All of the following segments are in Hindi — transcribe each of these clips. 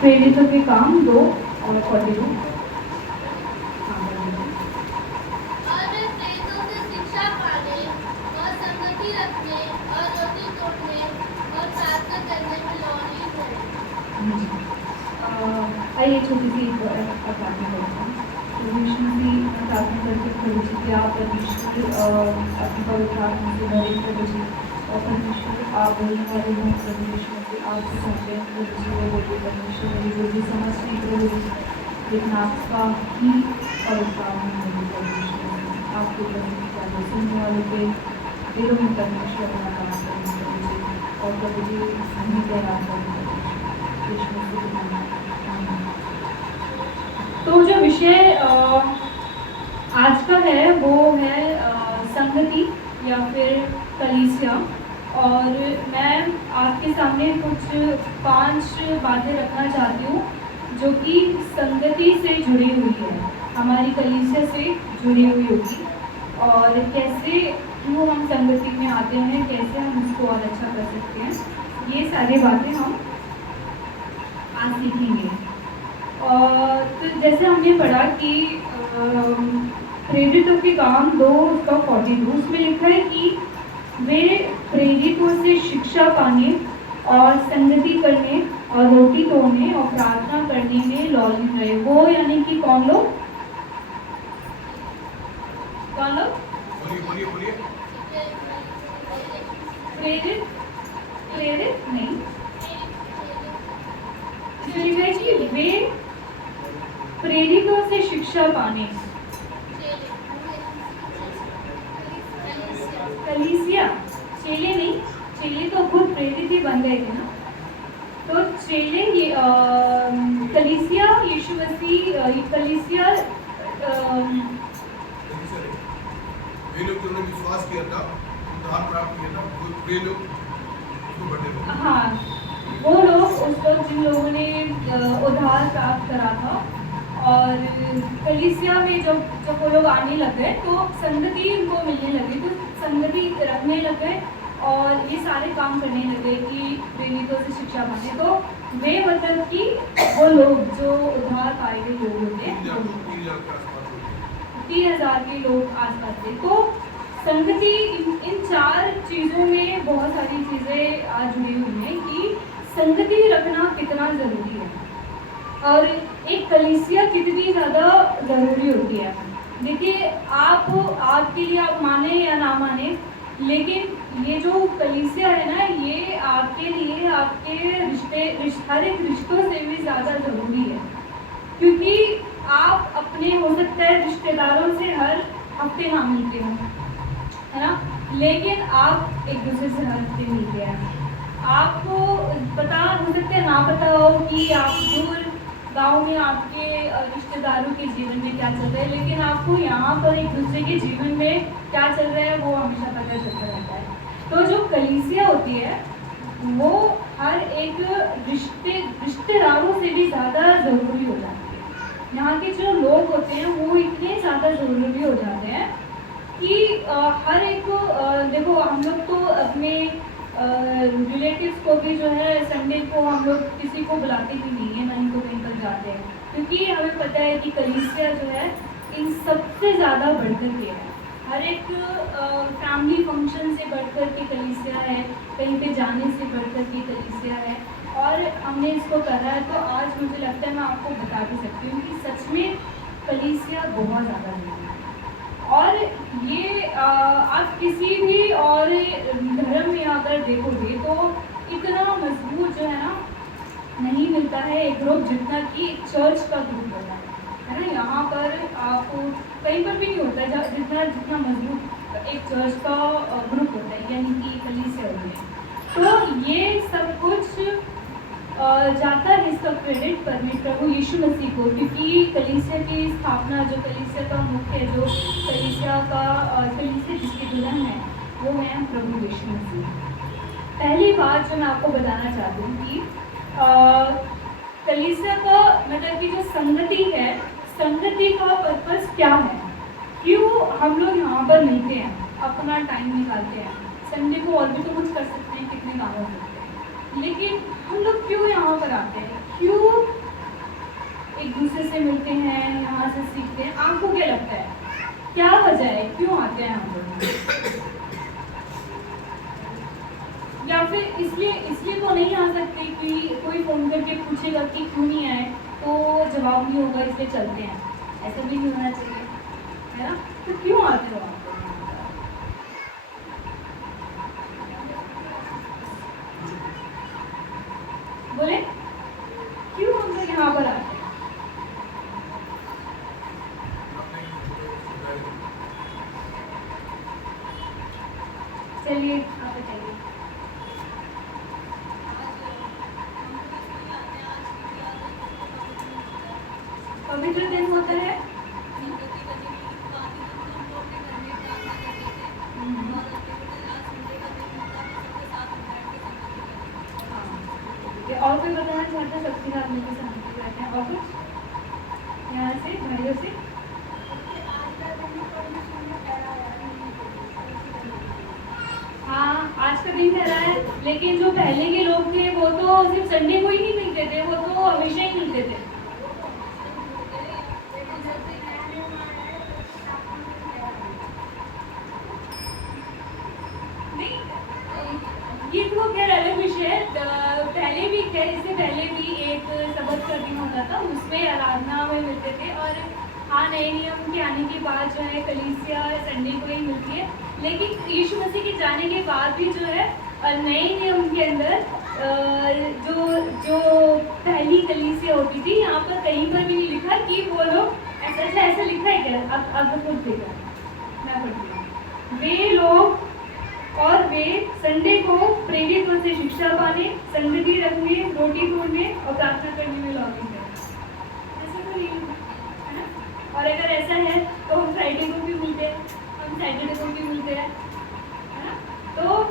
प्रेरितों के काम 2 और 42। और प्रेरितों से शिक्षा पाने और संगति रखने और रोटी तोड़ने और प्रार्थना करने में लौलीन रहे। आइए छोटी सी प्रार्थना करते हैं। परमेश्वर की प्रार्थना करके प्रभु जी कि आप परमेश्वर अपनी पवित्र आत्मा से भरे प्रभु जी, और परमेश्वर आप बोलने वाले हैं परमेश्वर कि आप समझे प्रभु जी, वो बोलिए परमेश्वर मेरी जो भी समझ नहीं प्रभु जी, लेकिन आपका ही पवित्र आत्मा बोलिए परमेश्वर, आपके प्रभु सुनने वालों के दिलों में परमेश्वर का काम करें प्रभु जी, और प्रभु जी हमें तैयार करें परमेश्वर। तो जो विषय आज का है वो है संगति या फिर कलीसिया, और मैं आपके सामने कुछ 5 बातें रखना चाहती हूँ जो कि संगति से जुड़ी हुई है, हमारी कलीसिया से जुड़ी हुई होगी, और कैसे क्यों हम संगति में आते हैं, कैसे हम उसको और अच्छा कर सकते हैं, ये सारी बातें हम आज सीखेंगे। तो जैसे हमने पढ़ा कि प्रेरितों के काम 2 उसका 42 उसमें लिखा है कि वे प्रेरितों से शिक्षा पाने और संगति करने और रोटी तोड़ने और प्रार्थना करने में लौलीन रहे। वो यानी कि कौन लोग? बोलिए प्रेरित नहीं, लिखा है कि वे प्रेरितों से शिक्षा पाने। कलीसिया चेले नहीं, चेले तो खुद प्रेरित ही बन गए थे ना, तो चेले ये कलीसिया यीशु मसीह कलीसिया वे लोग जिन्होंने विश्वास किया था, उद्धार प्राप्त किया था, वे लोग उसको बड़े लोग। हाँ, वो लोग उस वक्त जिन लोगों ने उद्धार प्राप्त करा था, और कलीसिया में जब वो लोग आने लग गए तो संगति उनको मिलने लगी, तो संगति रखने लग गए और ये सारे काम करने लगे कि प्रेरितों से शिक्षा पाने। तो वे मतलब कि वो लोग जो उद्धार पाए हुए लोग होते हैं, 3000 के लोग आसपास थे। तो संगति इन 4 चीज़ों में बहुत सारी चीज़ें आज जुड़ी हुई हैं कि संगति रखना कितना ज़रूरी है और एक कलीसिया कितनी ज़्यादा ज़रूरी होती है। देखिए, आपके लिए आप माने या ना माने, लेकिन ये जो कलीसिया है ना, ये आपके लिए आपके हर एक रिश्तों से भी ज़्यादा ज़रूरी है, क्योंकि आप अपने हो सकता है रिश्तेदारों से हर हफ्ते ना मिलते हो, है ना, लेकिन आप एक दूसरे से हर हफ्ते मिलते हैं। आपको पता हो सकता है ना पता हो कि आप दूर गांव में आपके रिश्तेदारों के जीवन में क्या चल रहा है, लेकिन आपको यहाँ पर एक दूसरे के जीवन में क्या चल रहा है वो हमेशा पता चलता रहता है। तो जो कलीसिया होती है वो हर एक रिश्तेदारों से भी ज़्यादा ज़रूरी हो जाती है। यहाँ के जो लोग होते हैं वो इतने ज़्यादा ज़रूरी हो जाते हैं कि हर एक देखो, हम लोग तो अपने रिलेटिव्स को भी जो है संडे को हम लोग किसी को बुलाते भी नहीं है, ना ही तो कहीं पर जाते हैं, क्योंकि हमें पता है कि कलीसिया जो है इन सबसे ज़्यादा बढ़कर के है। हर एक फैमिली फंक्शन से बढ़कर के कलीसिया है, कहीं पे जाने से बढ़कर के कलीसिया है, और हमने इसको करा है। तो आज मुझे लगता है मैं आपको बता भी सकती हूँ कि सच में कलीसिया बहुत ज़्यादा है। और ये आप किसी भी और धर्म में अगर देखोगे तो इतना मजबूत जो है ना नहीं मिलता है एक ग्रुप जितना कि एक चर्च का ग्रुप होता है ना। यहाँ पर आप कहीं पर भी नहीं होता है जितना मजबूत एक चर्च का ग्रुप होता है, यानी कि कलीसिया होती है। तो ये सब कुछ जाता है इसका क्रेडिट प्रभु यीशु मसीह को, क्योंकि कलीसिया की स्थापना, जो कलीसिया का मुख्य, जो कलीसिया जिसकी दुल्हन है वो है प्रभु यीशु मसीह। पहली बात जो मैं आपको बताना चाहती हूँ कि कलीसिया का मतलब कि जो संगति है, संगति का पर्पस क्या है, क्यों हम लोग यहाँ पर मिलते हैं, अपना टाइम निकालते हैं। संडे को और भी तो कुछ कर सकते हैं, कितने काम हो सकते हैं, लेकिन हम लोग क्यों यहाँ पर आते हैं, क्यों एक दूसरे से मिलते हैं, यहाँ से सीखते हैं? आपको क्या लगता है, क्या वजह है, क्यों आते हैं हम लोग? या फिर इसलिए तो नहीं आ सकते कि कोई फ़ोन करके पूछेगा कि क्यों नहीं आए, तो जवाब नहीं होगा इसलिए चलते हैं, ऐसा भी नहीं होना चाहिए, है ना? तो क्यों आते हो आप? बोले क्यों हम लोग यहाँ पर आते हैं? चलिए आप बताइए। पवित्र दिन होता है। और कोई बताना चाहता है? शक्ति का मिलकर संगति रहते हैं। और कुछ यहाँ से भाइयों से? हाँ, आज का दिन ठहरा है, लेकिन जो पहले के लोग थे वो तो सिर्फ संडे को ही नहीं मिलते थे, वो तो हमेशा ही मिलते थे। ये तो खैर अलग विषय है। पहले भी खैर, इससे पहले भी एक सबत का दिन होता था, उसमें आराधना में मिलते थे। और हाँ, नए नियम के आने के बाद जो है कलीसिया संडे को ही मिलती है, लेकिन यीशु मसीह के जाने के बाद भी जो है नए नियम के अंदर जो जो पहली कलीसिया होती थी, यहाँ पर कहीं पर भी नहीं लिखा कि वो लोग ऐसा लिखा है क्या? अब खुद देखा, मैं पढ़ती हूँ। वे लोग और वे संडे को प्रेरितों से शिक्षा पाने, संगति रखने, रोटी तोड़ने और प्रार्थना करने में लॉगिन करें। ऐसा तो नहीं है ना? और अगर ऐसा है तो हम फ्राइडे को भी मिलते हैं, हम सैटरडे को भी मिलते हैं, है ना? तो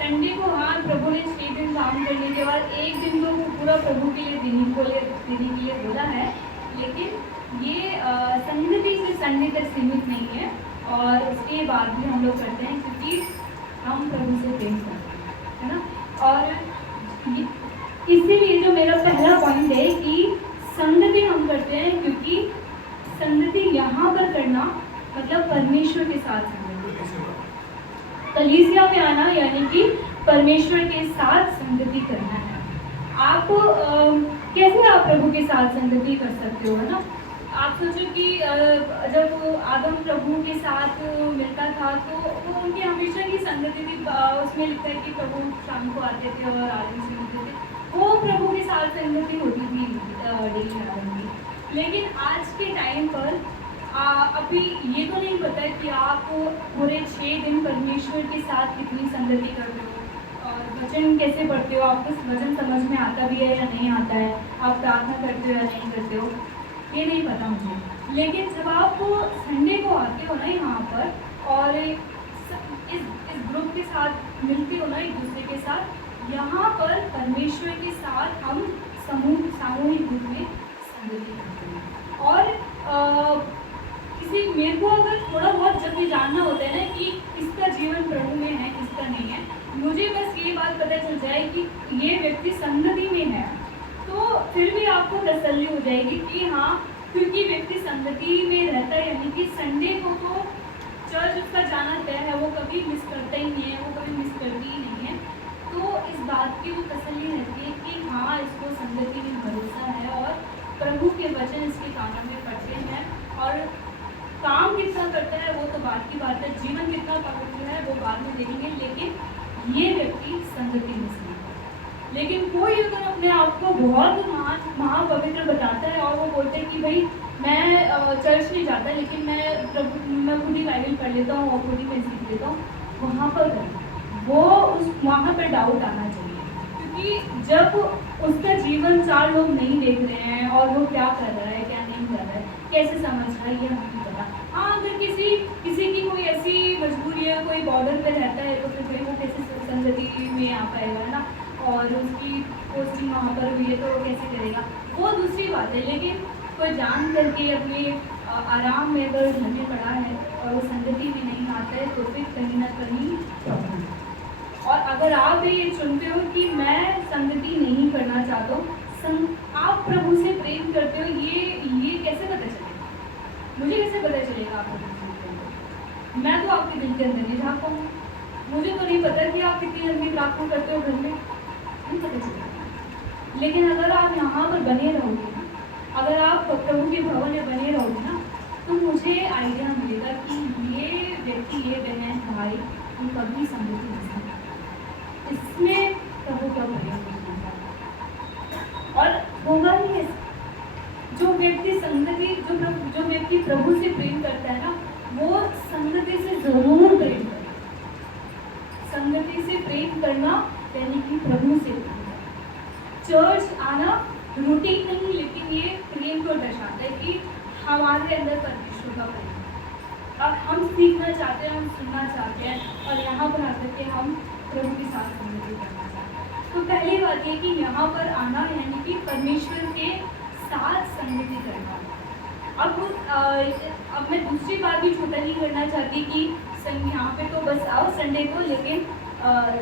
संडे को हाँ, प्रभु ने 6 दिन काम करने के बाद एक दिन तो पूरा प्रभु के लिए देने के लिए बोला है, लेकिन ये संगति से संडे तक सीमित नहीं है, और उसके बाद भी हम लोग करते हैं क्योंकि हम प्रभु से प्रेम करते हैं, है ना? और इसीलिए जो मेरा पहला पॉइंट है कि संगति हम करते हैं क्योंकि संगति यहाँ पर करना मतलब परमेश्वर के साथ संगति, कलीसिया में आना यानी कि परमेश्वर के साथ संगति करना है। आप कैसे आप प्रभु के साथ संगति कर सकते हो, है ना? आप सोचो कि जब आदम प्रभु के साथ मिलता था तो वो उनकी हमेशा की संगति थी। उसमें लिखा है कि प्रभु शाम को आते थे और आदम से मिलते थे, वो प्रभु के साथ संगति होती थी डेली आदम की। लेकिन आज के टाइम पर अभी ये तो नहीं पता है कि आप पूरे 6 दिन परमेश्वर के साथ कितनी संगति करते हो, और वचन कैसे पढ़ते हो, आपको वचन समझ में आता भी है या नहीं आता है, आप प्रार्थना करते हो या नहीं करते हो, ये नहीं पता मुझे। लेकिन जब आप संडे को आते हो ना यहाँ पर और इस ग्रुप के साथ मिलते हो ना एक दूसरे के साथ, यहाँ पर परमेश्वर के साथ हम सामूहिक रूप में संगति करते हैं। और किसी मेरे को अगर थोड़ा बहुत जब ये जानना होता है ना कि किसका जीवन प्रभु में है किसका नहीं है, मुझे बस ये बात पता चल जाए कि ये व्यक्ति संगति में है, तो फिर भी आपको तसल्ली हो जाएगी कि हाँ, क्योंकि व्यक्ति संगति में रहता है, यानी कि संडे को तो चर्च उसका जाना तय है, वो कभी मिस करता ही नहीं है, वो कभी मिस करती ही नहीं है। तो इस बात की वो तसल्ली रहती है कि हाँ, इसको संगति में भरोसा है और प्रभु के वचन इसके कानों में पड़ते हैं। और काम कितना करता है वो तो बात की बात है, जीवन कितना पवित्र है वो बाद में देखेंगे, लेकिन ये व्यक्ति संगति में है। लेकिन कोई अगर अपने आप को बहुत महापवित्र बताता है और वो बोलते हैं कि भाई मैं चर्च नहीं जाता, लेकिन मैं खुद ही बाइबल पढ़ लेता हूँ और खुद ही मैं सीख लेता हूँ, वहाँ पर वहाँ पर डाउट आना चाहिए। क्योंकि जब उसका जीवन 4 लोग नहीं देख रहे हैं और वो क्या कर रहा है क्या नहीं कर रहा है, कैसे समझ रहा है, ये हमें नहीं पता। हाँ, अगर किसी की कोई ऐसी मजबूरी है, कोई बॉर्डर पे रहता है, तो फिर भाई वो कैसे संगति में आ पाएगा, है ना? और उसकी पोस्टिंग वहाँ पर हुई है तो वो कैसे करेगा, वो दूसरी बात है। लेकिन कोई जान करके अपने आराम में अगर घर में पड़ा है और वो संगति में नहीं आता है, तो फिर कहीं ना कहीं प्रॉब्लम है। और अगर आप ये चुनते हो कि मैं चाहता हूँ, आप प्रभु से प्रेम करते हो, ये कैसे पता चलेगा? मुझे कैसे पता चलेगा आप प्रभु से प्रेम करते हो? मैं तो आपके दिल के अंदर नहीं झाँक पाऊँगी। मुझे तो नहीं पता कि आप कितनी लंबी प्रार्थना करते हो घर में, नहीं पता चलेगा। लेकिन अगर आप यहाँ पर बने रहोगे ना, अगर आप प्रभु के भवन में बने रहोगे ना, तो मुझे आइडिया मिलेगा कि ये व्यक्ति, ये बहन, भाई, उन कभी समृद्धि नहीं सकते। इसमें प्रभु का प्रेम होगा। और होगा ही ऐसा। जो व्यक्ति संगति, जो व्यक्ति प्रभु से प्रेम करता है ना, वो संगति से जरूर प्रेम करे। संगति से प्रेम करना यानी कि प्रभु से प्रेम करना। चर्च आना रूटीन नहीं, लेकिन ये प्रेम को दर्शाता है कि हमारे अंदर परमेश्वर का प्रेम है। अब हम सीखना चाहते हैं, हम सुनना चाहते हैं, और यहाँ पर आकर के हम प्रभु के साथ संगति करना चाहते हैं। तो पहली बात ये कि यहाँ पर आना यानी कि परमेश्वर के साथ संगति करना। अब मैं दूसरी बात भी छोटा नहीं करना चाहती कि यहाँ पे तो बस आओ संडे को, लेकिन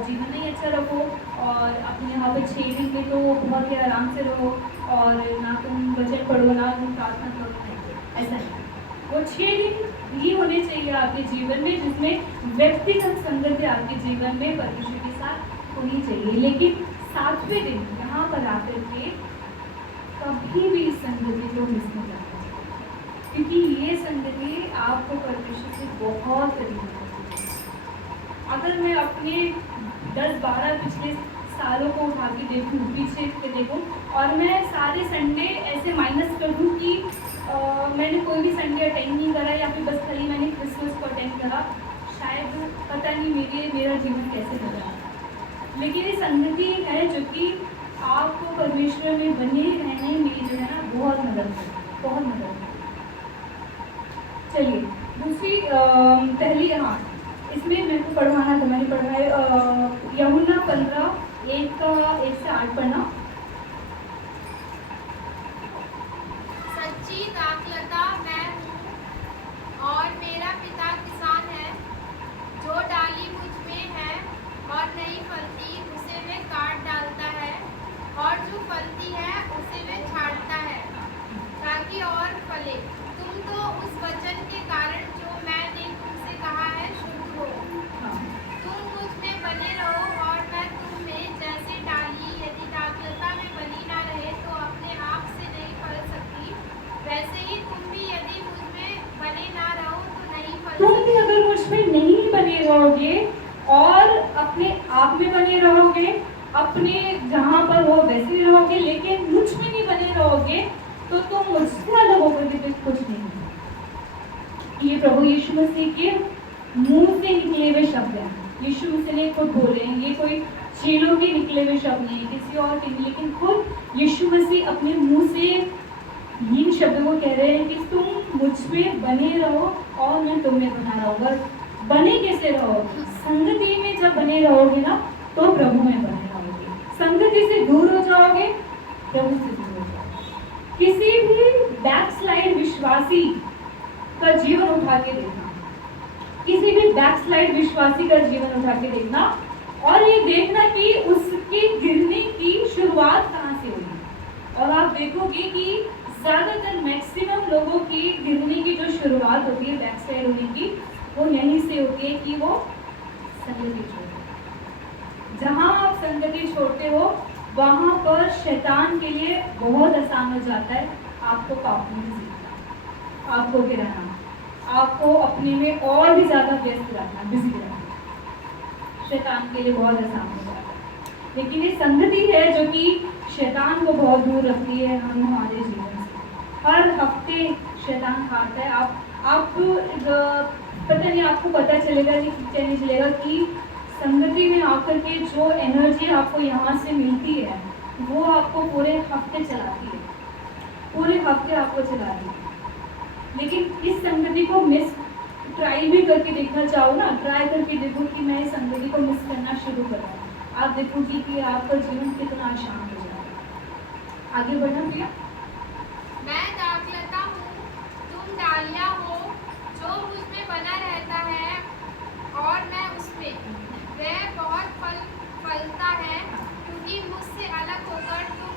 जीवन नहीं अच्छा रखो, और अपने यहाँ पे 6 दिन में तो बहुत ही आराम से रहो, और ना तुम वचन पढ़ो, ना तुम प्रार्थना करो, ऐसा नहीं। वो 6 दिन ही होने चाहिए आपके जीवन में जिसमें व्यक्तिगत संगति आपके जीवन में परमेश्वर के साथ होनी चाहिए। लेकिन 7वें दिन यहाँ पर आकर के कभी भी इस संगति को मिस नहीं करना चाहिए, क्योंकि ये संगति आपको परमेश्वर से बहुत करीब करती है। अगर मैं अपने 10-12 पिछले सालों को उठा के देखूँ, पीछे के देखूँ, और मैं सारे संडे ऐसे माइनस कर दूँ कि मैंने कोई भी संडे अटेंड नहीं करा, या फिर बस खाली मैंने क्रिसमस को अटेंड करा, शायद पता नहीं मेरा जीवन कैसे हो रहा है। लेकिन ये संगति है जो कि आपको परमेश्वर में बने रहने में जो है ना बहुत मदद करती, बहुत मदद करती। चलिए दूसरी पहली, हाँ इसमें मेरे को पढ़वाना था, मैंने पढ़वाया यूहन्ना 15:1 से 8 पढ़ना। सच्ची दाखलता मैं हूँ और मेरा पिता किसान है। जो डाली मुझ में है और नहीं फलती उसे वे काट डालता है, और जो फलती है उसे वे छांटता है ताकि और फले। तुम तो उस वचन के कारण जो मैंने तुमसे कहा है शुद्ध हो। तुम मुझ में बने रहो और मैं तुम में। जैसे डाली यदि दाखलता में बनी ना रहे तो अपने आप से नहीं फल सकती, वैसे ही तुम भी यदि मुझ में बने ना रहो तो नहीं फल तुम भी अगर मुझ में नहीं बने रहोगे और अपने आप में बने रहोगे, अपने जहाँ पर हो वैसे ही रहोगे, लेकिन मुझ में नहीं बने रहोगे, तो तुम मुझसे अलग होकर भी कुछ नहीं हो। ये प्रभु यीशु मसीह के मुंह से निकले हुए शब्द हैं। यीशु मसीह ने खुद बोले हैं, ये कोई चेलों के निकले हुए शब्द नहीं, किसी और के नहीं, लेकिन खुद यीशु मसीह अपने मुंह से इन शब्दों को कह रहे हैं कि तुम मुझ में बने रहो और मैं तुम में बना रहूंगा। बने कैसे रहो? संगति में जब बने रहोगे ना तो प्रभु में बने रहोगे। संगति से दूर हो जाओगे, प्रभु से दूर हो जाओगे। किसी भी बैकस्लाइड विश्वासी का जीवन उठा के देखना, किसी भी बैकस्लाइड विश्वासी का जीवन उठा के देखना, और ये देखना कि उसके गिरने की शुरुआत कहाँ से हुई। और आप देखोगे कि ज़्यादातर मैक्सिमम लोगों की गिरने की जो शुरुआत होती है, बैकस्लाइड होने की, वो यहीं से होती है कि वो संगति छोड़ते हैं। जहाँ आप संगति छोड़ते हो वहाँ पर शैतान के लिए बहुत आसान हो जाता है आपको पापों में जीतना, आपको गिराना, आपको अपने में और भी ज़्यादा व्यस्त रखना, बिजी रखना। शैतान के लिए बहुत आसान हो जाता है। लेकिन ये संगति है जो कि शैतान को बहुत दूर रखती है हमारे जीवन से। हर हफ्ते शैतान खाता है। आप पता नहीं, आपको पता चलेगा नहीं चलेगा कि संगति में आकर के जो एनर्जी आपको यहाँ से मिलती है वो आपको पूरे हफ्ते चलाती है, पूरे हफ्ते आपको चलाती है। लेकिन इस संगति को मिस ट्राई भी करके देखना चाहो ना, ट्राई करके देखो कि मैं इस संगति को मिस करना शुरू कर रहा हूँ, आप देखोगी कि आपका जीवन कितना आसान हो जाएगा। आगे बढ़ना प्रिया। मैं दाखलता हूँ, तुम डालियाँ हो। जो मुझ में बना रहता है और मैं उसमें, वह बहुत फल फलता है, क्योंकि मुझसे अलग होकर तुम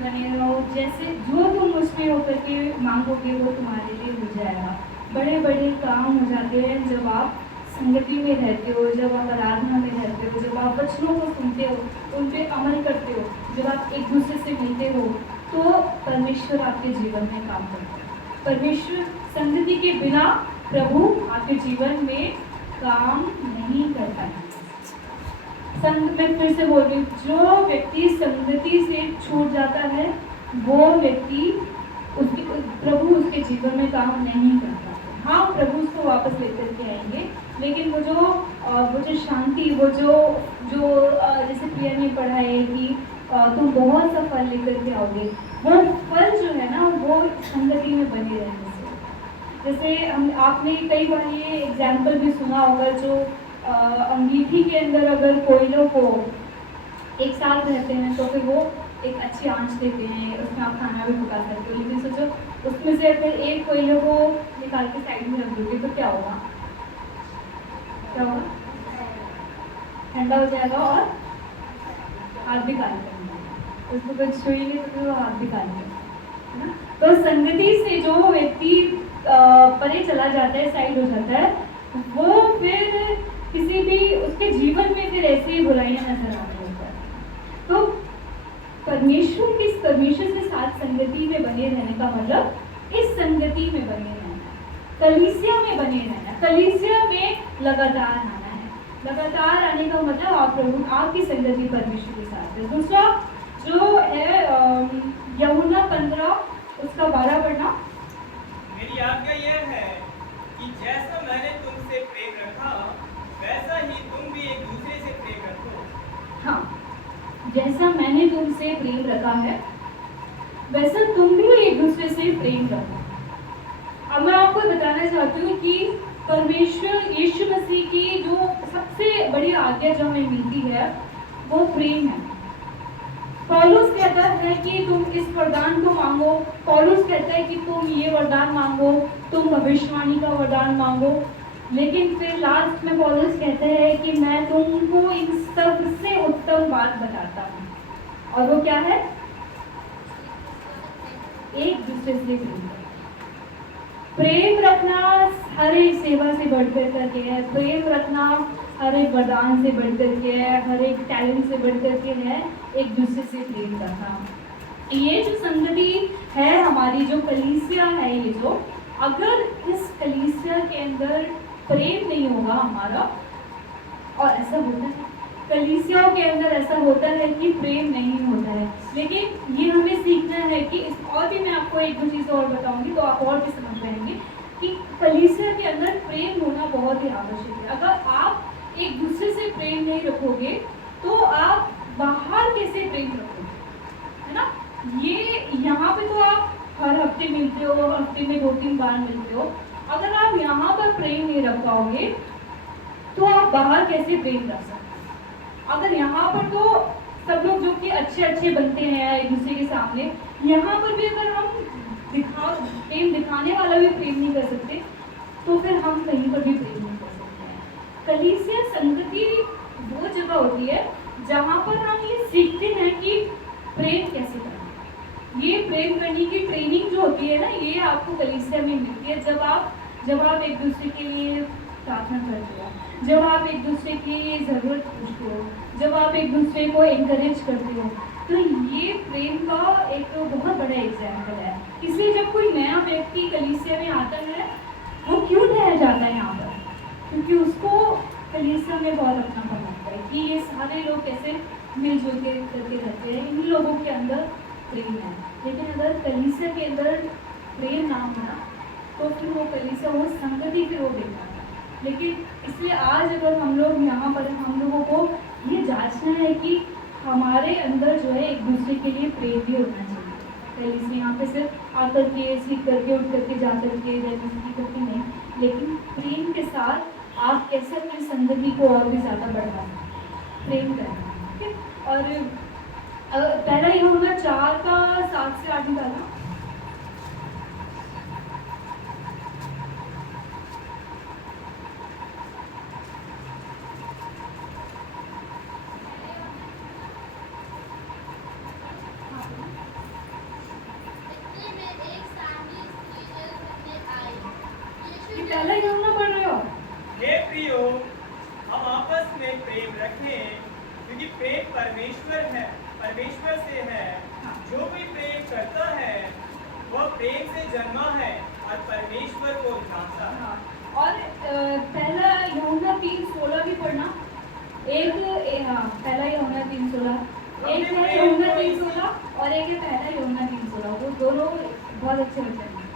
बने रहो, जैसे जो तुम उसमें होकर के मांगोगे वो तुम्हारे लिए हो जाएगा। बड़े बड़े काम हो जाते हैं जब आप संगति में रहते हो, जब आप आराधना में रहते हो, जब आप वचनों को सुनते हो, उन पे अमल करते हो, जब आप एक दूसरे से मिलते हो, तो परमेश्वर आपके जीवन में काम करता है। परमेश्वर संगति के बिना प्रभु आपके जीवन में काम नहीं कर पाएंगे। संग में फिर से बोल रही हूँ, जो व्यक्ति संगति से छूट जाता है वो व्यक्ति उसकी प्रभु उसके जीवन में काम नहीं कर पाते। हाँ, प्रभु उसको वापस लेकर के आएंगे, लेकिन वो जो शांति, वो जो जैसे प्रिया ने पढ़ा है कि तुम बहुत सा फल लेकर के आओगे, वो फल जो है ना वो संगति में बने रहने से। जैसे आपने कई बार ये एग्जाम्पल भी सुना होगा, जो अंगीठी के अंदर अगर कोयलों को 1 साल रहते हैं तो फिर वो एक अच्छी आंच देते हैं, उसमें आप खाना भी पका सकते हो। लेकिन सोचो उसमें से अगर एक कोयले को निकाल के साइड में रख दोगे तो क्या होगा? ठंडा हो जाएगा और हाथ भी काले करेंगे, उसको कुछ छुएंगे तो फिर वो हाथ भी काले करेंगे, है ना? तो संगति से जो व्यक्ति परे चला जाता है, साइड हो जाता है, वो फिर किसी भी उसके जीवन में फिर ऐसी बुराइयां नजर आती हैं। तो परमेश्वर के साथ संगति में बने रहने का मतलब इस संगति में बने रहना, कलीसिया में बने रहना, कलीसिया में लगातार आना है। लगातार आने का मतलब आप प्रभु आपकी संगति परमेश्वर के साथ है। दूसरा जो है यूहन्ना 15 उसका 12 पढ़ना। मेरी आज्ञा यह है कि जैसा मैंने तुमसे प्रेम रखा वैसा ही तुम भी एक दूसरे से प्रेम रखो। हाँ, जैसा मैंने तुमसे प्रेम रखा है वैसा तुम भी एक दूसरे से प्रेम रखो। अब मैं आपको बताना चाहती हूँ कि परमेश्वर यीशु मसीह की जो सबसे बड़ी आज्ञा जो हमें मिलती है वो प्रेम है। पौलुस कहता है कि तुम इस वरदान को मांगो, पौलुस कहता है कि तुम ये वरदान मांगो, तुम भविष्यवाणी का वरदान मांगो, लेकिन फिर लास्ट में पौलुस कहते हैं कि मैं तुमको इन सबसे उत्तम बात बताता हूँ, और वो क्या है? एक दूसरे से प्रेम रखना हर एक सेवा से बढ़कर करके है, प्रेम रखना हर एक वरदान से बढ़कर के है, हर एक टैलेंट से बढ़कर के है, एक दूसरे से प्रेम रखना। ये जो संगति है हमारी, जो कलीसिया है, ये जो अगर इस कलीसिया के अंदर प्रेम नहीं होगा हमारा, और ऐसा होता है कलीसियाओं के अंदर ऐसा होता है कि प्रेम नहीं होता है, लेकिन ये हमें सीखना है कि इस और भी मैं आपको एक दो चीज़ और बताऊंगी तो आप और भी समझ पाएंगे कि कलीसिया के अंदर प्रेम होना बहुत ही आवश्यक है। अगर आप एक दूसरे से प्रेम नहीं रखोगे तो आप बाहर कैसे प्रेम रखोगे, है ना? ये यहाँ पे तो आप हर हफ्ते मिलते हो, हफ्ते में 2-3 बार मिलते हो, अगर आप यहाँ पर प्रेम नहीं रख पाओगे तो आप बाहर कैसे प्रेम रख सकते? अगर यहाँ पर तो सब लोग जो कि अच्छे बनते हैं एक दूसरे के सामने, यहाँ पर भी अगर हम प्रेम दिखाने वाला भी प्रेम नहीं कर सकते तो फिर हम कहीं पर भी प्रेम नहीं कर सकते हैं। कलीसिया संगति वो जगह होती है जहाँ पर हम ये सीखते हैं कि प्रेम कैसे करना। ये प्रेम करने की ट्रेनिंग जो होती है ना, ये आपको कलीसिया में मिलती है जब आप एक दूसरे के लिए प्रार्थना करते हो, जब आप एक दूसरे की ज़रूरत पूछते हो, जब आप एक दूसरे को एनकरेज करते हो, तो ये प्रेम का एक बहुत बड़ा एग्जाम्पल है। इसलिए जब कोई नया व्यक्ति कलीसिया में आता है वो क्यों रह जाता है यहाँ पर? क्योंकि उसको कलीसिया में बहुत अपनापन लगता है कि ये सारे लोग कैसे मिलजुल के करके रहते हैं, इन लोगों के अंदर प्रेम है। लेकिन अगर कलीसिया के अंदर प्रेम ना होना तो फिर वो कलीसिया, वो संगति फिर वो बेकार है। लेकिन इसलिए आज अगर हम लोग यहाँ पर हम लोगों को ये जांचना है कि हमारे अंदर जो है एक दूसरे के लिए प्रेम भी होना चाहिए। कलीसिया यहाँ पे सिर्फ आकर के सीख करके उठ करके जा करके जैसे करके नहीं, लेकिन प्रेम के साथ आप कैसे अपनी संगति को और भी ज़्यादा बढ़ा प्रेम करना, ठीक है? और पहला ये होगा 4 का 7 से 8 निकालना। पहला यूहन्ना पढ़ रहे हो? हे प्रियो, हम आपस में प्रेम रखें, क्योंकि प्रेम परमेश्वर से है। जो कोई प्रेम करता है वह प्रेम से जन्मा है और परमेश्वर को जानता है। हाँ, और पहला यूहन्ना 3:16 भी पढ़ना। पहला यूहन्ना 3:16, एक है यूहन्ना 3:16 और एक है पहला यूहन्ना 3:16। वो दोनों बहुत अच्छे वचन हैं।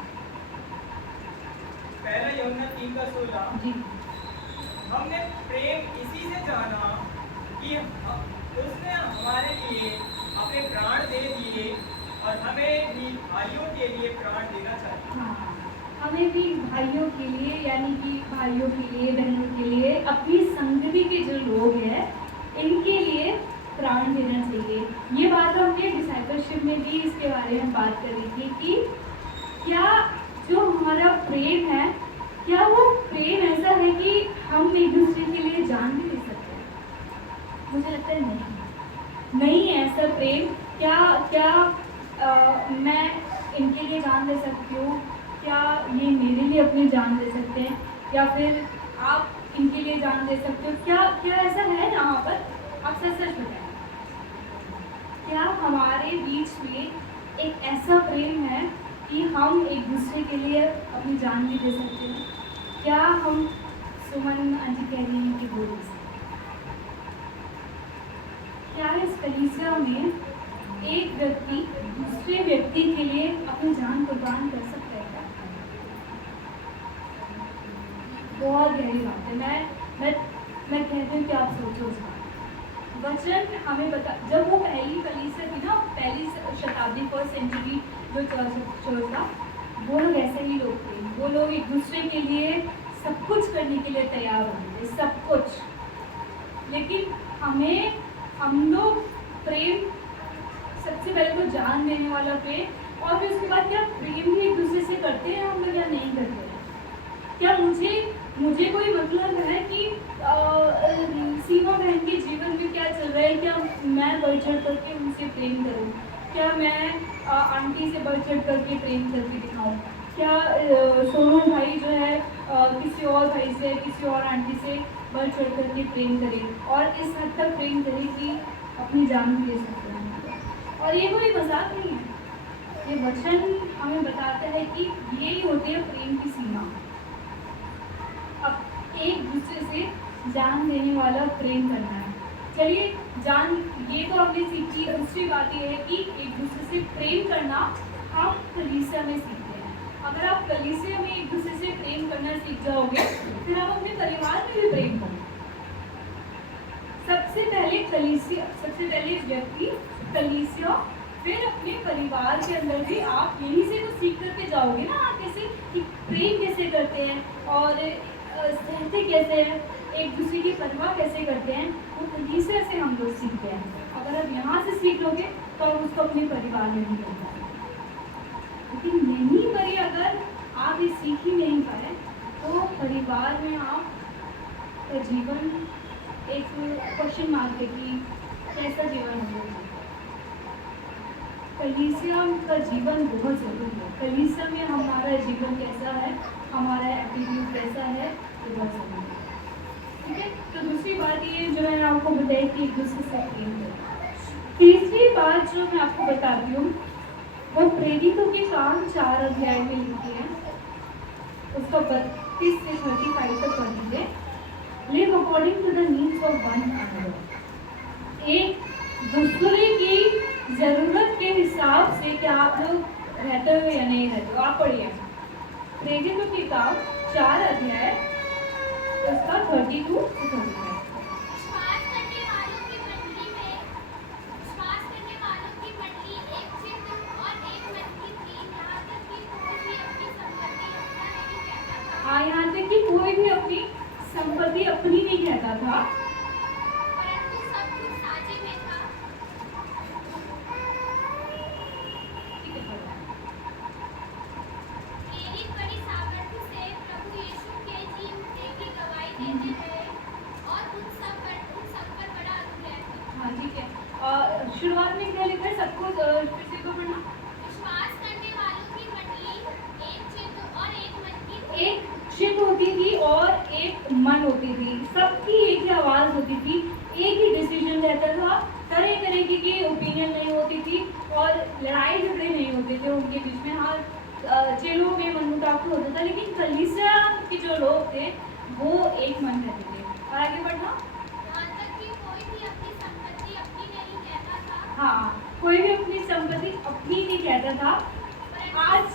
पहला यूहन्ना 3:16, जी हमने प्रेम इसी से जाना कि उसने हमारे लिए अपने प्राण दे दिए और हमें भी भाइयों के लिए प्राण देना चाहिए। हाँ, हमें भी भाइयों के लिए, यानी कि भाइयों के लिए, बहनों के लिए, अपनी संगति के जो लोग हैं इनके लिए प्राण देना चाहिए। ये बात हमने डिसाइपलशिप में भी इसके बारे में बात करी थी कि क्या जो हमारा प्रेम है, क्या वो प्रेम ऐसा है कि हम एक दूसरे के लिए जान भी दे सकते हैं? मुझे लगता है नहीं है ऐसा प्रेम। क्या मैं इनके लिए जान दे सकती हूँ? क्या ये मेरे लिए अपनी जान दे सकते हैं? या फिर आप इनके लिए जान दे सकते हो? क्या ऐसा है यहाँ पर? आप सच बताएं, क्या हमारे बीच में एक ऐसा प्रेम है कि हम एक दूसरे के लिए अपनी जान भी दे सकते हैं? क्या हम सुमन आंटी कह रही हैं कि बोल सकते? क्या इस कलीसिया में एक व्यक्ति दूसरे व्यक्ति के लिए अपनी जान कुर्बान कर सकता है क्या? बहुत गहरी बात है। मैं कहती हूँ कि आप सोचो उसका वचन हमें बता। जब वो पहली कलीसिया थी ना, पहली शताब्दी, फर्स्ट सेंचुरी जो चर्च था, वो लोग ऐसे ही लोग थे। वो लोग एक दूसरे के लिए सब कुछ करने के लिए तैयार होते थे, सब कुछ। लेकिन हम लोग प्रेम, सबसे पहले तो जान देने वाला प्रेम, और फिर उसके बाद क्या प्रेम भी एक दूसरे से करते हैं हम लोग या नहीं करते हैं? क्या मुझे कोई मतलब है कि सीमा बहन के जीवन में क्या चल रहा है? क्या मैं बढ़ चढ़ करके उनसे प्रेम करूं? क्या मैं आंटी से बढ़ चढ़ करके प्रेम करके दिखाऊं? क्या सोनू भाई जो है किसी और भाई से, किसी और आंटी से बढ़ चढ़ करके प्रेम करे, और इस हद तक प्रेम करे कि अपनी जान भी दे सकते हैं? और ये कोई मजाक नहीं है। ये वचन हमें बताता है कि यही होती है प्रेम की सीमा। अब एक दूसरे से जान देने वाला प्रेम करना है। चलिए, ये तो हमने सीखी। दूसरी बात ये है कि एक दूसरे से प्रेम करना हम कलीसिया में सीखते हैं। अगर आप कलीसिया में एक दूसरे से प्रेम करना सीख जाओगे, फिर आप अपने परिवार में भी प्रेम करोगे। सबसे पहले व्यक्ति कलीसिया, फिर अपने परिवार के अंदर भी आप यहीं से तो सीख करके जाओगे ना, कैसे कि प्रेम कैसे करते हैं और सहते कैसे हैं, एक दूसरे की परवाह कैसे करते हैं, वो कलीसिया से हम लोग सीखते हैं। अगर आप यहाँ से सीख लोगे तो आप उसको अपने परिवार में भी कर पाओगे। लेकिन यहीं पर ही अगर आप ये सीख ही नहीं पाए तो परिवार में आपका जीवन एक क्वेश्चन मार्क है कि कैसा जीवन हम लोग जीते। कलीसिया का जीवन बहुत ज़रूरी है। कलीसिया में हमारा जीवन कैसा है, हमारा एटीट्यूड कैसा है, ये बहुत ज़रूरी है। ठीक है, तो दूसरी बात ये जो मैंने आपको बताई कि एक दूसरे से प्रेम करें। तीसरी बात जो मैं आपको बताती हूँ वो प्रेरितों के काम 4 अध्याय में लिखी है। उसका 32 से 35 तक पढ़ लीजिए। Live according to the needs of one another. एक दूसरे की ज़रूरत के हिसाब से क्या आप लोग रहते हो या नहीं रहते हो? आप पढ़िए प्रेरितों के काम 4 अध्याय, उसका 32 से 35। हाँ, यहाँ तक कि कोई भी अपनी संपत्ति अपनी नहीं कहता था, परंतु सब कुछ साझे में था। प्रेरित बड़ी सामर्थ्य से प्रभु यीशु के जी उठने की गवाही देते रहे और उन सब पर बड़ा अनुग्रह था। हाँ ठीक है। शुरुआत में क्या लिखा है? सबको फिर से को पढ़ना। विश्वास करने वालों की मंडली एक चित्त और एक मन की थी। एक चित होती थी और एक मन होती थी, सबकी एक ही आवाज़ होती थी, एक ही डिसीजन रहता था, तरह तरह की ओपिनियन नहीं होती थी और लड़ाई झगड़े नहीं होते थे उनके बीच में। हाँ, चेलों में मनमुटाव तो होता था, लेकिन कलीसिया के जो लोग थे वो एक मन रहते थे। और आगे बढ़ना, यहाँ तक कि कोई भी अपनी संपत्ति अपनी नहीं कहता था। हाँ, कोई भी अपनी संपत्ति अपनी नहीं कहता था। आज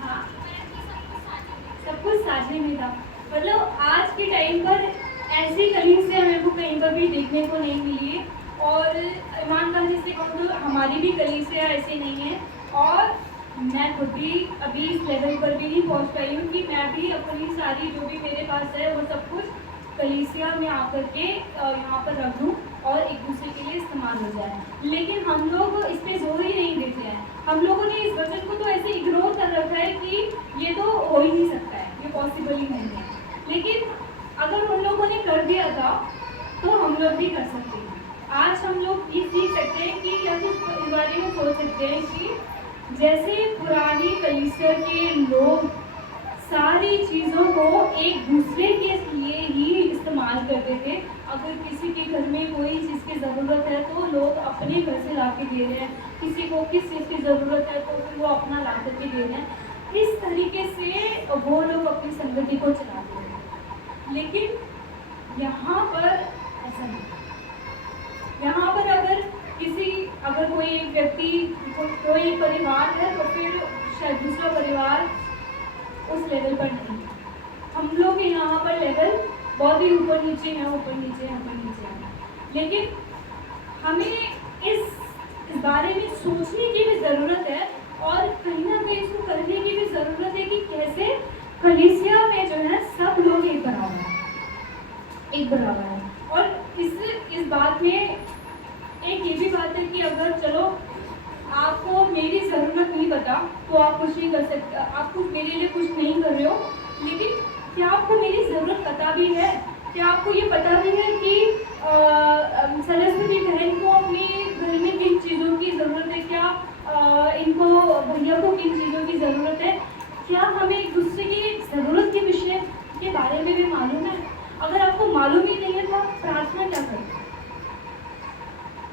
हाँ, परंतु सब कुछ साझे में। सब कुछ साझे में था। मतलब आज के टाइम पर ऐसी कलीसिया मेरे को कहीं पर भी देखने को नहीं मिली है, और ईमानदारी से कहूँ तो हमारी भी कलीसिया ऐसी नहीं है। और मैं खुद भी अभी इस लेवल पर भी नहीं पहुंच पाई हूँ कि मैं भी अपनी सारी जो भी मेरे पास है वो सब कुछ कलीसिया में आकर के यहाँ पर रख दूँ और एक दूसरे के लिए इस्तेमाल हो जाए। लेकिन हम लोग इस पर जोर ही नहीं देते हैं। हम लोगों ने इस वचन को तो ऐसे इग्नोर कर रखा है कि ये तो हो ही नहीं सकता है, ये पॉसिबल ही नहीं है। लेकिन अगर उन लोगों ने कर दिया था तो हम लोग भी कर सकते हैं। आज हम लोग ये सीख सकते हैं कि या फिर इस बारे में सोच सकते हैं कि जैसे पुरानी कलीसिया के लोग सारी चीज़ों को एक दूसरे के लिए ही इस्तेमाल करते थे। अगर किसी के घर में कोई चीज़ की ज़रूरत है तो लोग अपने घर से ला के दे रहे हैं, किसी को किस चीज़ की ज़रूरत है तो फिर वो अपना ला करके दे रहे हैं। इस तरीके से वो लोग अपनी संगति को चलाते हैं। लेकिन यहाँ पर ऐसा नहीं। यहाँ पर अगर कोई एक व्यक्ति, कोई एक परिवार है तो फिर शायद दूसरा परिवार उस लेवल पर नहीं। हम लोग यहाँ पर लेवल बहुत ही ऊपर नीचे हैं, ऊपर नीचे हैं, ऊपर नीचे हैं। लेकिन हमें इस बारे में सोचने की भी ज़रूरत है और कहीं ना कहीं इसको करने की भी ज़रूरत है कि कैसे कलीसिया में जो है सब लोग एक बराबर हैं, एक बराबर है। और इस बात में एक ये भी बात है कि अगर चलो आपको मेरी ज़रूरत नहीं पता तो आप कुछ नहीं कर सकते, आप कुछ मेरे लिए कुछ नहीं कर रहे हो, लेकिन क्या आपको मेरी ज़रूरत पता भी है? क्या आपको ये पता भी है कि सरस्वती बहन को अपने घर में किन चीज़ों की ज़रूरत है? क्या इनको भैया को किन चीज़ों की ज़रूरत है? क्या हमें एक दूसरे की ज़रूरत के विषय के बारे में भी मालूम है? अगर आपको मालूम ही नहीं है तो आप प्रार्थना क्या करें,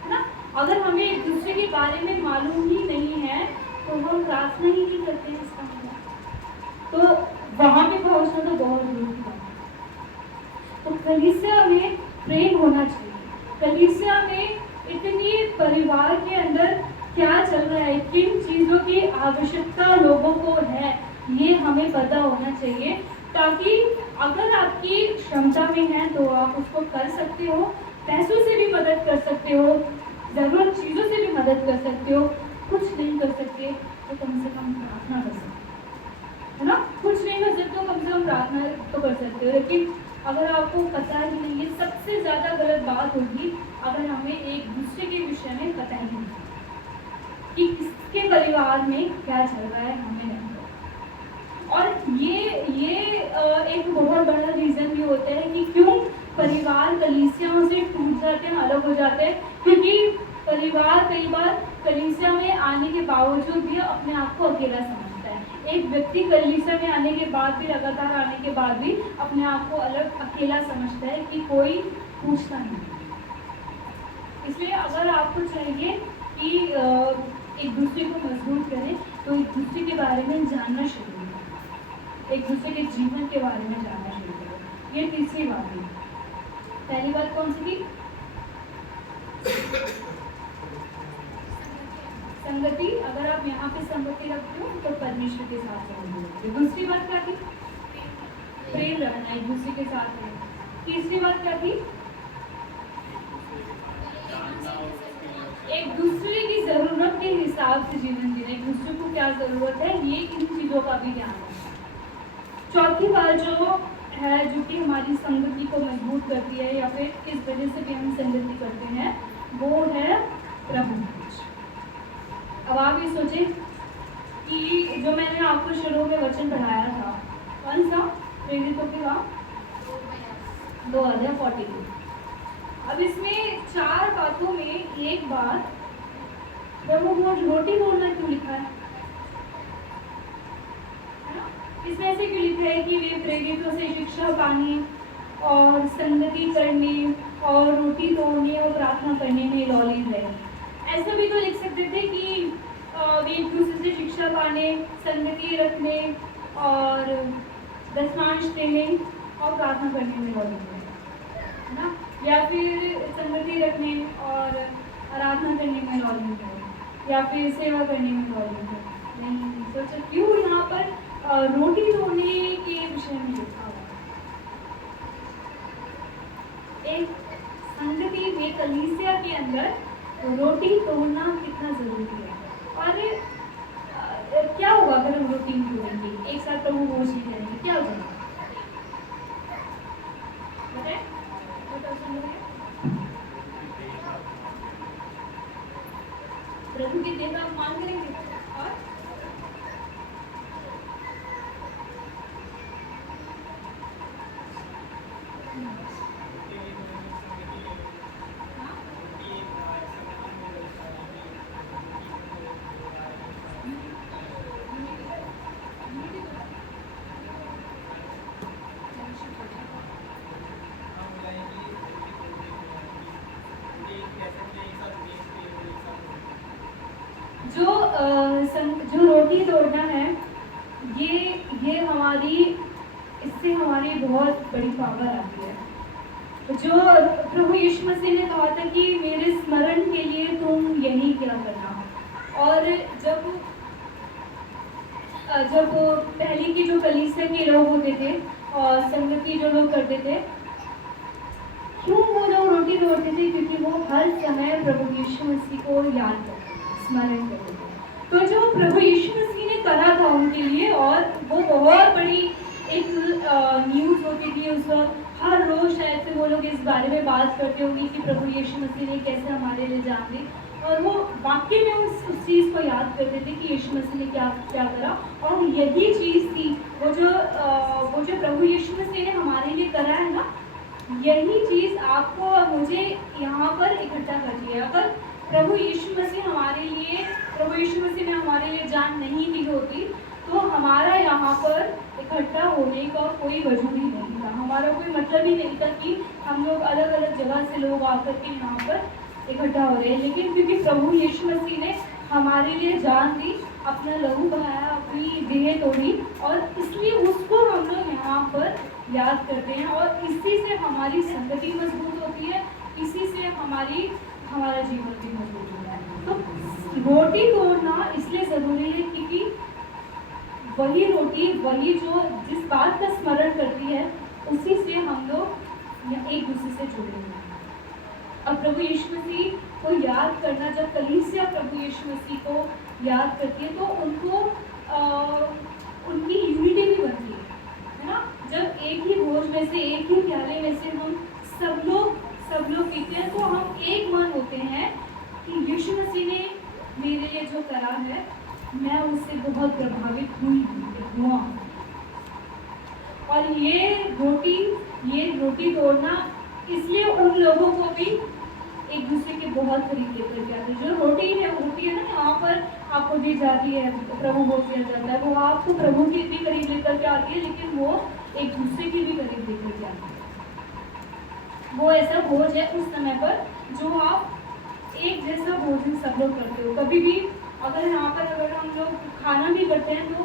है ना? अगर हमें एक दूसरे के बारे में मालूम ही नहीं है तो हम प्रार्थना ही नहीं करते हैं इसका मतलब। तो वहाँ पे पहुँचना तो बहुत जरूरी है। तो कलीसिया में प्रेम होना चाहिए। कलीसिया में इतनी परिवार के अंदर क्या चल रहा है, किन चीज़ों की आवश्यकता लोगों को है, ये हमें पता होना चाहिए, ताकि अगर आपकी क्षमता में है तो आप उसको कर सकते हो। पैसों से भी मदद कर सकते हो, ज़रूरत चीज़ों से भी मदद कर सकते हो। कुछ नहीं कर सकते तो कम से कम प्रार्थना कर सकते हो, है ना? कुछ नहीं कर सकते हो, कम से कम प्रार्थना तो कर सकते हो। लेकिन अगर आपको पता ही नहीं है, सबसे ज़्यादा गलत बात होगी अगर हमें एक दूसरे के विषय में पता ही नहीं कि किसके परिवार में क्या चल रहा है, हमें नहीं पता। और ये एक बहुत बड़ा रीज़न भी होता है कि क्यों परिवार कलीसियाओं से टूट जाते हैं, अलग हो जाते हैं, क्योंकि परिवार कई बार कलीसिया में आने के बावजूद भी अपने आप को अकेला समझता है। एक व्यक्ति कलीसिया में आने के बाद भी, लगातार आने के बाद भी अपने आप को अलग अकेला समझता है कि कोई पूछता नहीं। इसलिए अगर आपको चाहिए कि एक दूसरे को मजबूत करें तो एक दूसरे के बारे में जानना शुरू करें, एक दूसरे के जीवन के बारे में जानना शुरू करें। ये तीसरी बात है। पहली बात कौन सी थी? संगति। अगर आप यहाँ पे संगति रखते हो तो परमेश्वर के साथ संगति। दूसरी बात क्या थी? प्रेम रखना, एक दूसरे के साथ रहना। तीसरी बात क्या थी? एक दूसरे की जरूरत के हिसाब से जीवन जीना, एक दूसरे को क्या जरूरत है ये इन चीजों का भी ध्यान रखना। चौथी बात जो है, जो कि हमारी संगति को मजबूत करती है या फिर किस वजह से भी हम संगति करते हैं, वो है प्रभु। अब आप ये सोचें कि जो मैंने आपको शुरू में वचन पढ़ाया था, कौन सा? प्रेरितों के काम 2042। अब इसमें 4 बातों में एक बात, प्रभु रोटी बोलना क्यों लिखा है ना? इसमें ऐसे क्यों लिखा है कि वे प्रेरितों से शिक्षा पाने और संगति करने और रोटी तोड़ने और प्रार्थना करने में लौलीन रहे। ऐसा भी तो लिख सकते थे कि वे एक दूसरे से शिक्षा पाने, संगति रखने और दशमांश देने और प्रार्थना करने में लौलीन रहे, है ना? या फिर संगति रखने और आराधना करने में लौलीन रहे, या फिर सेवा करने में लौलीन रहे। नहीं, सोचो क्यों यहाँ पर रोटी तोड़ने के विषय में लिखा हुआ है। एक संगति में कलीसिया के अंदर रोटी तोड़ना कितना जरूरी है। और क्या होगा अगर हम रोटी नहीं तोड़ेंगे, एक साथ प्रभु भोज नहीं करेंगे, क्या होगा? बताएं? प्रभु की देह का अपमान करेंगे और जो रोटी तोड़ना है, ये हमारी, इससे हमारी बहुत बड़ी पावर आती है। जो प्रभु यीशु मसीह ने कहा था कि मेरे स्मरण के लिए तुम यही क्या करना। और जब पहले की जो कलीसिया के लोग होते थे और संगति जो लोग करते थे, क्यों वो लोग रोटी तोड़ते थे? क्योंकि वो हर समय प्रभु यीशु मसीह को याद करते थे, स्मरण करते थे। तो जो प्रभु यीशु मसीह ने करा था उनके लिए, और वो बहुत बड़ी एक न्यूज़ होती थी उस वक्त, हर रोज शायद से वो लोग इस बारे में बात करते होंगे कि प्रभु यीशु मसीह ने कैसे हमारे लिए जान दी, और वो वाकई में उस चीज़ को याद करते थे कि यीशु मसीह ने क्या क्या करा। और यही चीज़ थी वो जो प्रभु यीशु मसीह ने हमारे लिए करा है ना, यही चीज़ आपको और मुझे यहाँ पर इकट्ठा करती है। अगर प्रभु यीशु मसीह ने हमारे लिए जान नहीं दी होती तो हमारा यहाँ पर इकट्ठा होने का कोई वजूद ही नहीं था, हमारा कोई मतलब ही नहीं था कि हम लोग अलग अलग जगह से लोग आकर के यहाँ पर इकट्ठा हो रहे हैं। लेकिन क्योंकि प्रभु यीशु मसीह ने हमारे लिए जान दी, अपना लहू बहाया, अपनी देह तोड़ी, और इसलिए उसको हम लोग यहाँ पर याद करते हैं। और इसी से हमारी संगति मजबूत होती है, इसी से हमारा जीवन भी मजबूत होता है। तो रोटी तोड़ना इसलिए ज़रूरी है क्योंकि वही रोटी, वही जो जिस बात का स्मरण करती है, उसी से हम लोग एक दूसरे से जुड़े हुए हैं। अब प्रभु यीशु मसीह को याद करना, जब कलीसिया प्रभु यीशु मसीह को याद करती है तो उनको उनकी यूनिटी भी बनती है ना। जब एक ही भोज में से, एक ही प्याले में से हम सब लोग पीते हैं, तो हम एक मन होते हैं कि यीशु मसीह ने मेरे लिए जो करा है, मैं उससे बहुत प्रभावित हुआ। और ये रोटी तोड़ना इसलिए उन लोगों को भी एक दूसरे के बहुत करीब लेकर के आते हैं। जो रोटी है ना, यहाँ पर आपको दी जाती है, प्रभु भोज दिया जाता है, वो आपको प्रभु के भी करीब लेकर के आती है, लेकिन वो एक दूसरे के भी करीब लेकर के आती है। वो ऐसा भोज है उस समय पर जो आप एक जैसा भोजन सब लोग करते हो। कभी भी अगर यहाँ पर अगर हम लोग खाना भी करते हैं तो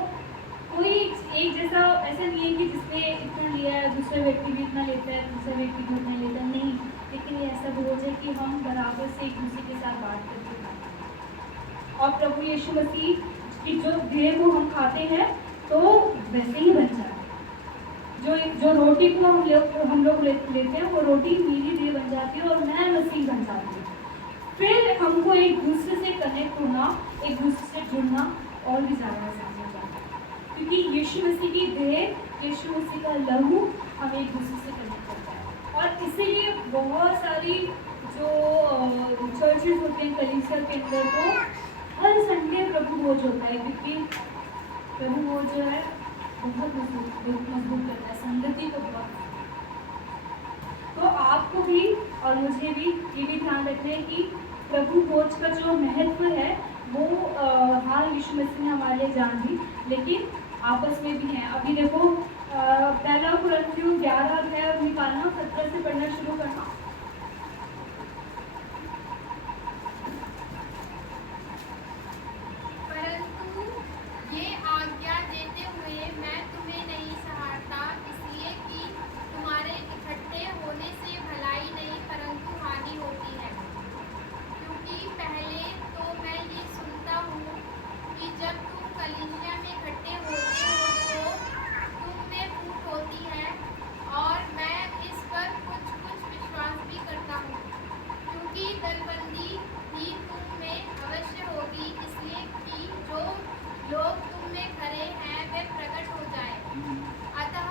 कोई एक जैसा ऐसा नहीं है कि जिसने इतना लिया है दूसरा व्यक्ति भी इतना लेता है, दूसरा व्यक्ति भी उतना लेता नहीं। लेकिन ये ऐसा भोज है कि हम बराबर से एक दूसरे के साथ बात करके खाते हैं। और प्रभु यीशु मसीह की जो देह को हम खाते हैं तो वैसे ही बन जाता है। जो रोटी को हम लोग लेते हैं, वो रोटी मेरी देह बन जाती है और मैं मसीह बन जाती हूँ। फिर हमको एक दूसरे से कनेक्ट होना, एक दूसरे से जुड़ना और भी ज़्यादा आसान हो जाता है, क्योंकि यीशु मसीह की देह, यीशु मसीह का लहू हमें एक दूसरे से कनेक्ट करता है। और इसीलिए बहुत सारी जो चर्चेज होते हैं कलीसिया के अंदर, तो हर संडे प्रभु भोज होता है, क्योंकि प्रभु भोज जो है बहुत मजबूत करता है संगति को बहुत। तो आपको भी और मुझे भी ये भी ध्यान रखना है कि प्रभु भोज का जो महत्व है वो हाँ यीशु मसीह ने हमारे लिए जान दी, लेकिन आपस में भी हैं। अभी देखो पहला कुरिन्थियों 11 अध्याय निकालना, 17 से पढ़ना शुरू करना। परंतु ये आज्ञा देते हुए मैं तुम्हें नहीं सहारता, इसलिए कि तुम्हारे इकट्ठे होने से भलाई नहीं परंतु हानि होती है। क्योंकि पहले तो मैं ये सुनता हूँ कि जब तुम कलीसिया में इकट्ठे होते हो तो तुम में फूट होती है, और मैं इस पर कुछ विश्वास भी करता हूँ। क्योंकि दलबंदी भी तुम में अवश्य होगी, इसलिए कि जो लोग तुम में खरे हैं वे प्रकट हो जाए। अतः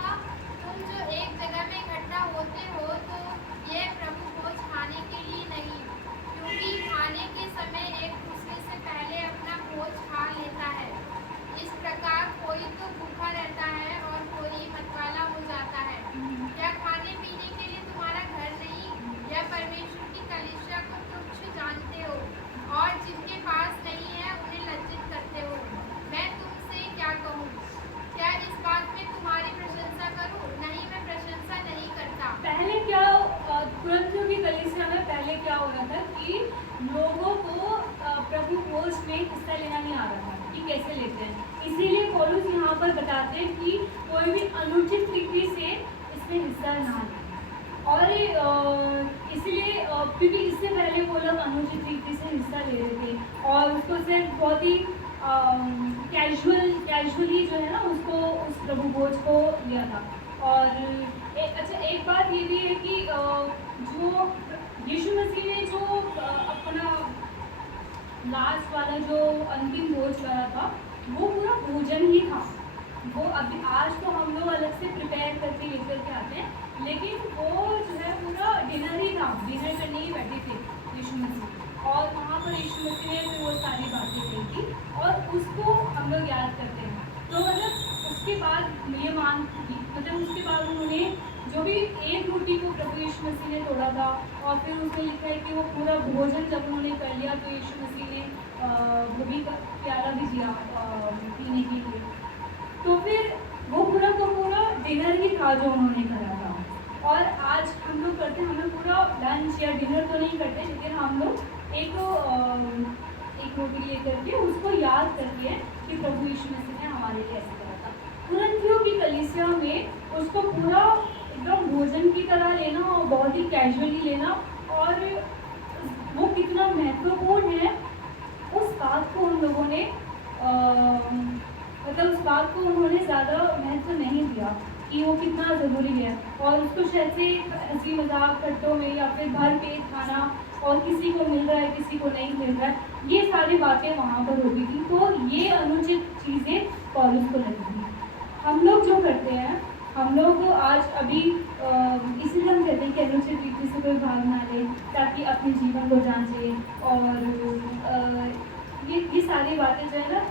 तुम जो एक जगह में इकट्ठा होते हो तो ये प्रभु भोज खाने के लिए नहीं, क्योंकि खाने के समय एक दूसरे से पहले अपना भोज खा लेता है। इस प्रकार कोई तो भूखा रहता है और कोई मतवाला हो जाता है। क्या खाने पीने के लिए तुम्हारा घर नहीं, या परमेश्वर की कलीसिया को तुच्छ जानते हो, और जिनके पास नहीं है उन्हें लज्जित करते हो। मैं तुमसे क्या कहूँ? क्या इस बात में तुम्हारी प्रशंसा करूँ? नहीं, मैं प्रशंसा नहीं करता। पहले क्या कुरिन्थियों की कलीसिया में पहले क्या हो रहा था कि लोगों को प्रभु भोज में हिस्सा लेना नहीं आ रहा था कि कैसे लेते हैं। इसीलिए पौलुस यहाँ पर बताते हैं कि कोई भी अनुचित रीति से इसमें हिस्सा ना ले। और इसलिए क्योंकि इससे पहले वो लोग अनुचित रीति से हिस्सा ले रहे थे और उसको सिर्फ बहुत ही कैजुअली जो है ना उसको उस प्रभु भोज को लिया था। और एक बात ये भी है कि जो यीशु मसीह ने जो अपना लास्ट वाला जो अंतिम भोज करा था वो पूरा भोजन ही था। वो अभी आज तो हम लोग अलग से प्रिपेयर करके लेकर के आते हैं, लेकिन वो जो है पूरा डिनर ही था। डिनर करने ही बैठे थे यीशु मसीह, और वहाँ पर यीशु मसीह ने फिर वो सारी बातें कही थी और उसको हम लोग याद करते हैं। तो मतलब उसके बाद ये उसके बाद उन्होंने जो भी एक रोटी को प्रभु यीशु मसीह ने तोड़ा था, और फिर उसमें लिखा है कि वो पूरा भोजन जब उन्होंने कर लिया तो यीशु मसीह ने वो भी प्याला भी दिया पीने के लिए। तो फिर वो पूरा का पूरा डिनर ही था जो उन्होंने करा था। और आज हम लोग करते हैं, हम लोग पूरा लंच या डिनर तो नहीं करते, लेकिन हम लोग एक रोटी लेकर के उसको याद करके कि प्रभु यीशु मसीह ने हमारे लिए ऐसा करा था। कुरिन्थियों की कलीसिया में उसको पूरा एकदम भोजन की तरह लेना और बहुत ही कैजुअली लेना, और वो कितना महत्वपूर्ण है उस बात को उन लोगों ने मतलब उस बात को उन्होंने ज़्यादा महत्व नहीं दिया कि वो कितना ज़रूरी है। और उसको शायद से हंसी मजाक खट्टों में या फिर भर पेट खाना, और किसी को मिल रहा है किसी को नहीं मिल रहा है, ये सारी बातें वहाँ पर होती थी। तो ये अनुचित चीज़ें पौलुस को लगी थी। हम लोग जो करते हैं, हम लोग आज अभी इसीलिए हम कहते हैं कि अनुचित रीति से कोई भाग ना ले, ताकि अपने जीवन को जांचे। और ये सारी बातें जो है ना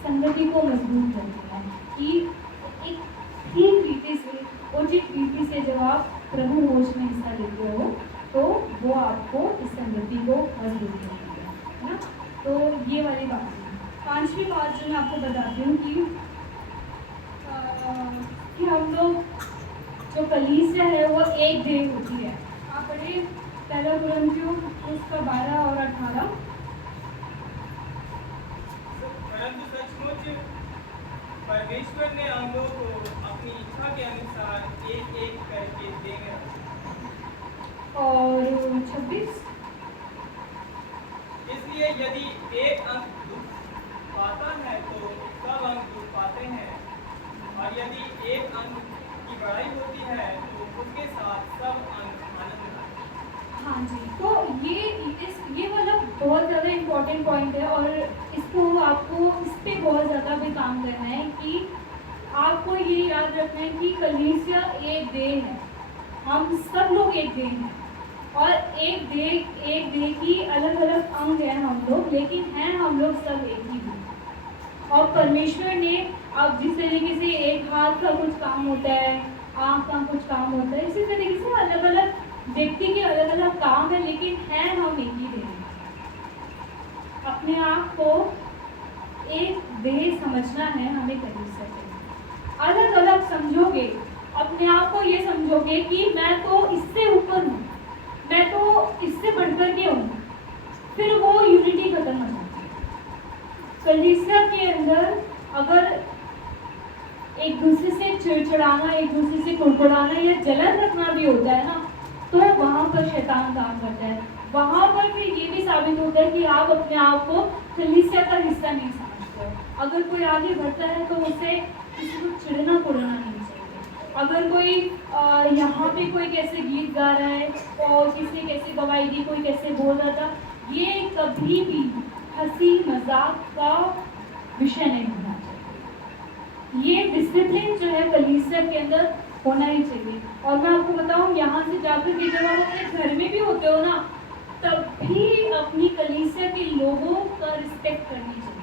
संगति को मजबूत करती हैं कि एक ठीक रीति से, उचित रीति से जब आप प्रभु भोज में हिस्सा लेते हो तो वो आपको इस संगति को मजबूत करती है ना। तो ये वाली बात है। पांचवी बात जो मैं आपको बताती हूँ कि हम लोग जो कलीसिया है वो एक देह होती है। आप पढ़े पहला कुरिन्थियों उसका 12 और 18। परंतु सचमुच परमेश्वर ने हम लोग को अपनी इच्छा के अनुसार एक एक करके देंगे। और 26, इसलिए यदि एक अंग दुख पाता है तो सब अंग दुख पाते हैं, और यदि एक अंग की बढ़ाई होती है तो उसके साथ सब अंग आनंद पाते हैं। हाँ जी। तो ये वाला बहुत ज़्यादा इम्पोर्टेंट पॉइंट है, और इसको आपको इस पर बहुत ज़्यादा भी काम करना है कि आपको ये याद रखना है कि कलीसिया एक देह है। हम सब लोग एक देह हैं, और एक देह की अलग अलग अंग हैं हम लोग, लेकिन हैं हम लोग सब एक ही देह। और परमेश्वर ने अब जिस तरीके से एक हाथ का कुछ काम होता है, आँख का कुछ काम होता है, इसी तरीके से अलग अलग व्यक्ति के अलग अलग काम है, लेकिन हैं हम एक ही देह। अपने आप को एक वे समझना है हमें कलीसिया से। अलग अलग समझोगे, अपने आप को ये समझोगे कि मैं तो इससे ऊपर हूँ, मैं तो इससे बढ़कर के हूँ, फिर वो यूनिटी खत्म हो जाती है। कलीसिया के अंदर अगर एक दूसरे से चिड़चिड़ाना, एक दूसरे से कुड़कुड़ाना या जलन रखना भी होता है ना, तो वहाँ पर शैतान काम करता है। वहाँ पर फिर ये भी साबित होता है कि आप अपने आप को कलीसिया का हिस्सा नहीं समझते हो। अगर कोई आगे बढ़ता है तो उसे किसी को चिढ़ना कुड़ना नहीं चाहिए। अगर कोई यहाँ पे कोई कैसे गीत गा रहा है और किसी कैसे गवाही दी, कोई कैसे बोल रहा था, ये कभी भी हंसी मजाक का विषय नहीं होना चाहिए। ये डिसिप्लिन जो है कलीसिया के अंदर होना ही चाहिए। और मैं आपको बताऊं, यहाँ से जाकर के जब आप अपने घर में भी होते हो ना, तब भी अपनी कलीसिया के लोगों का रिस्पेक्ट करनी चाहिए।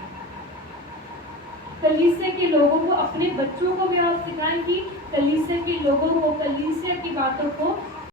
कलीसिया के लोगों को, अपने बच्चों को भी आप सिखाएं कि कलीसिया के लोगों को, कलीसिया की बातों को